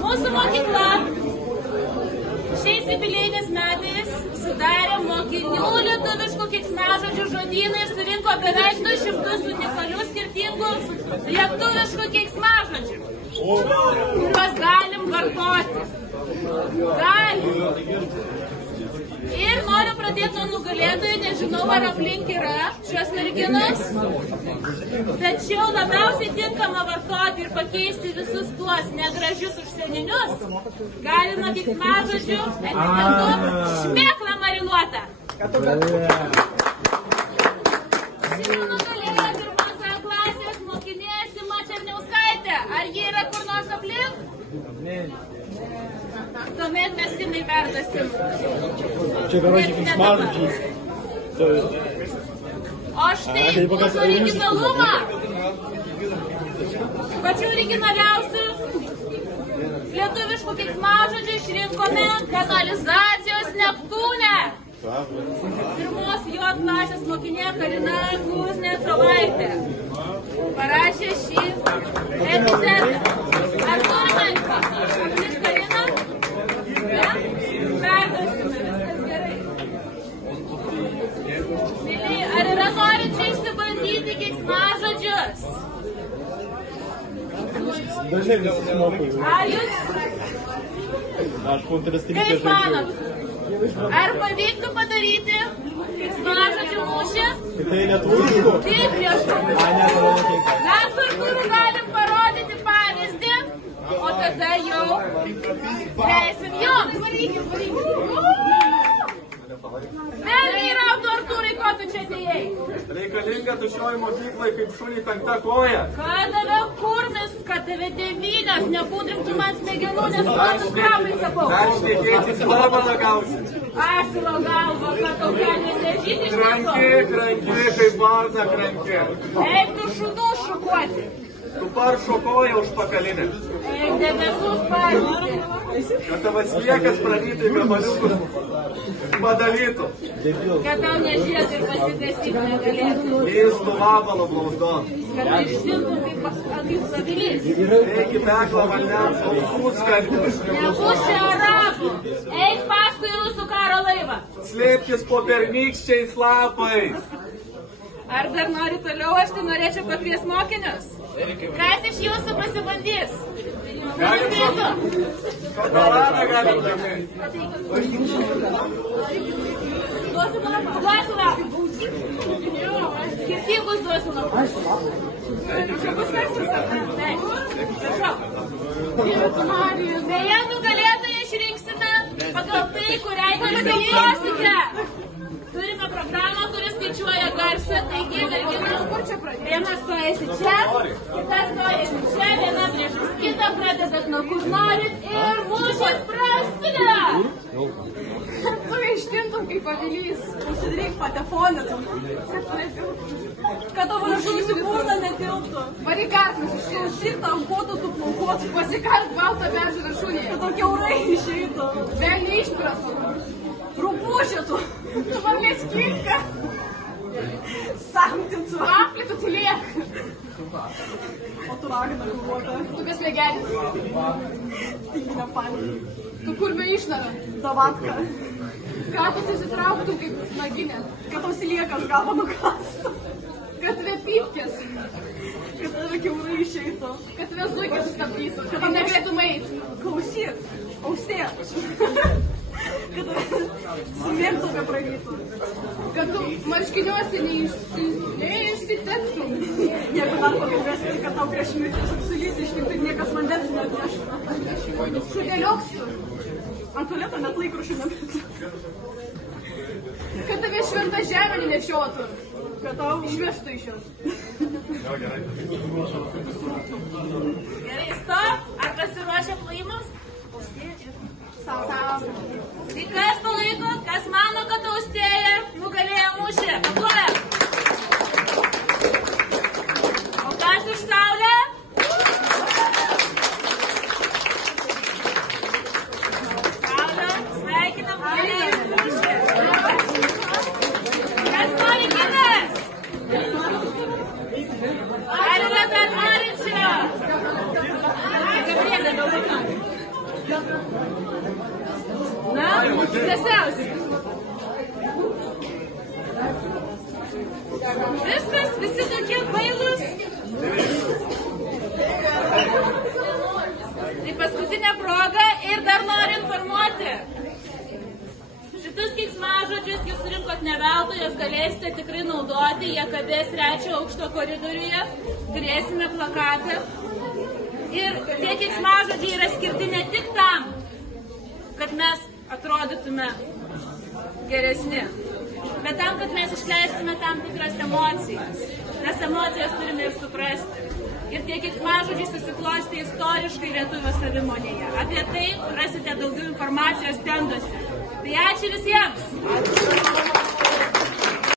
Mūsų mokykla šiais jubiliejiniais metais sudarė mokinių lietuviškų keiksmažodžių žodyną ir surinko beveik 200 unikalių skirtingų lietuviškų keiksmažodžių, kuriuos galim vartoti. Galim. Ir noriu pradėti nuo nugalėtojų, nežinau, ar aplink yra šios merginos, tačiau labiausiai tinkama vartoti ir pakeisti visus tuos negražius užsieninius gali nuo keiksmažodžių etiketu šmėkla marinuota. Šiandien nugalėjo pirmos klasės mokinė Sima Černiauskaitė. Ar ji yra kur nors aplink? Tuomet mes Simai perduosim. Čia garočiai keiksmažodžiai. O štai mūsų originalumą, pačių originaliausių lietuviškų keiksmažodžių išrinkome kanalizacijos Neptūne. Pirmos J klasės mokinė Karina Kuznecovaitė parašė šį epitetą. Ar turime aplink Kariną? Perduosime, viskas gerai. Mėlyje, ar yra norinčių išsibandyti keiksmažodžius? Dažnai nesusimokau. Ar jūs? Kaip manot? Ar pavyktų padaryti keiksmažodžių mūšį? Tai lietuviškų? Taip, prieškų. Mes su Artūru galim parodyti pavyzdį, o tada jau leisim jums. Vėl vyrautų, Artūrai, ko tu čia atėjai? Reikalinga tušioji mokyklai kaip šunį 5 koja. Kad tave kurmis, kad tave 9, nepudrimtų man smegenų, nes tu tu krabai sakau. Dar šnekėti slavaną gausi. Asilo galva, kad tau kelės ežys iš viso. Kranki, kaip varna kranki. Eik tu šunų šukuoti. Tu par šokoja už pakalinę. Eik debesus paryti. Kad tavas liekas pradytai gabaliukus padalytų. Kad tau nežiūrėtų ir pasidėsyti negalėtų. Keistų vabalo blauzdon. Kad tu ištintum kaip savilys. Eik į peklą vandens, ausų skalbtis. Nebus čia arabų. Eik paskui rusų karo laivą. Slėpkis po pernykščiais lapais. Ar dar nori toliau, aš tai norėčiau pakvies mokinius. Kas iš jūsų pasibandys? Galim katalaną galim žemai. Duosiu lapų. Skirtingus duosiu lapus. Čia bus tekstas, ar ne? Taip. Prašau. Beje, nugalėtoją išrinksime pagal tai, kuriai pasiduosite. Turime programą, kuris skaičiuoja garsą, taigi merginos, vienas stojasi čia, kitas stojasi čia, viena priešais kitą, pradedat nuo kur norit ir mūšis prasideda. Tu ištintum kaip pavilys, užsidaryk patefonę, kad tavo žuvusi būna netilptų. Varyk akmenis, išklausyk tau, kuotų tu plaukuotų, pasikark baltą beržą šunį, kad tokie urai išeitų, vėl neišprėtų, rūpušėtų, tu varlės kilka, samtintų, aplikų tu liek. O tu ragina galvota, tu kas mėgenis, tinginę panį. Tu kurme išnara, davatka. Ką tu susitrauktum kaip naginė, kad tau siliekas galva nukastų. Kad tave pypkės, kad tave kiaurai išeitų, kad tave zuikės sustabdytų, kad tau negalėtum eit. Klausyk, ausėt. Kad tave sumėgtų pragytų. Kad tu marškiniuose neišsitektum. Jeigu dar pagalvėsi, kad tau prieš mirtis apsulys iškipti, niekas vandens neatneštų. Šudėlioks tu. Ant tualeto net laikraščių nebėtų. Kad tave šventą žemę nešiotų. Kad tau išveštų iš jos. Gerai, stop. Ar pasiruošę plojimams? Sau. Tai kas palaiko, kas mano, kad Austėja nugalėjo mūšį? Aplojam. O kas už Saulę? Saulė, sveikinam, nugalėjus mūšį. Kas nori kitas? Ar yra dar Na, tiesiausiai. Viskas, visi tokie bailūs. Tai paskutinė proga ir dar noriu informuoti. Šitus keiksmažodžius jūs surinkot ne veltui, jūs galėsite tikrai naudoti, jie kabės 3 aukšto koridoriuje, turėsime plakatą. Ir tie keiksmažodžiai yra skirti ne tik tam, kad mes atrodytume geresni, bet tam, kad mes išleistume tam tikras emocijas. Tas emocijas turime ir suprasti. Ir tie keiksmažodžiai susiklostė istoriškai lietuvio savimonėje. Apie tai rasite daugiau informacijos stenduose. Tai ačiū visiems!